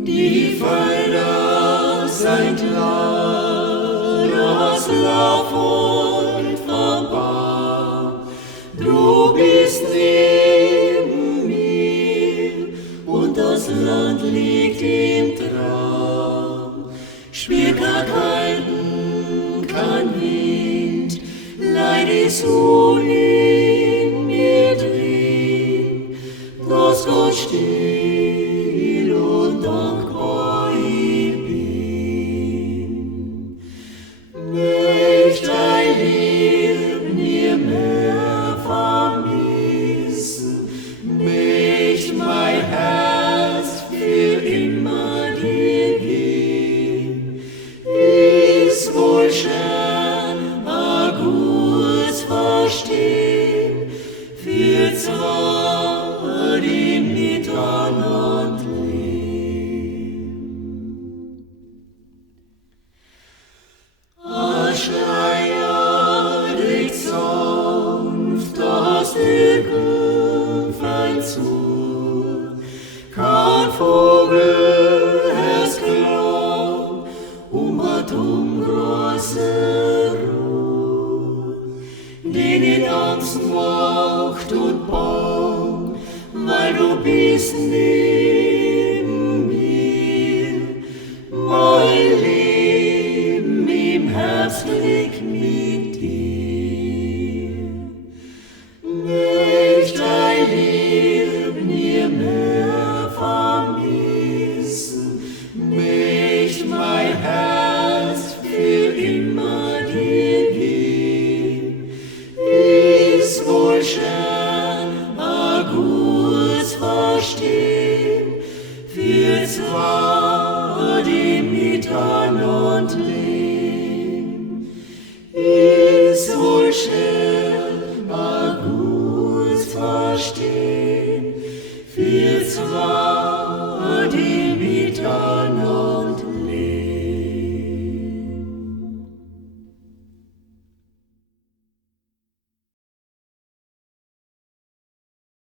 Die Felder sind leer, das Laub und verbannt. Du bist neben mir und das Land liegt im Traum. Spür kein Kalten, kein Wind, Leid ist in mir drin, dass Gott still und dankbar ich bin. Möcht ein Leben nie mehr vermissen, möcht mein Herz für immer dir geben. Ist wohl schön, a gut verstehen, für zwei, die miteinander leben. A Schleier liegt sanft aus der Gümpfen zu, kein Vogel es klang, hat große Ruhe, den in Angst macht und bang, weil du bist neben mir. Mein Leben im Herz liegt mit dir. Möcht ein Leben nie mehr vermissen, möcht mein Herz für immer dir geben. Ist wohl schön, a gut verstehen, für zwei, die miteinander leben. Ist wohl schön, a gut verstehen, für zwei,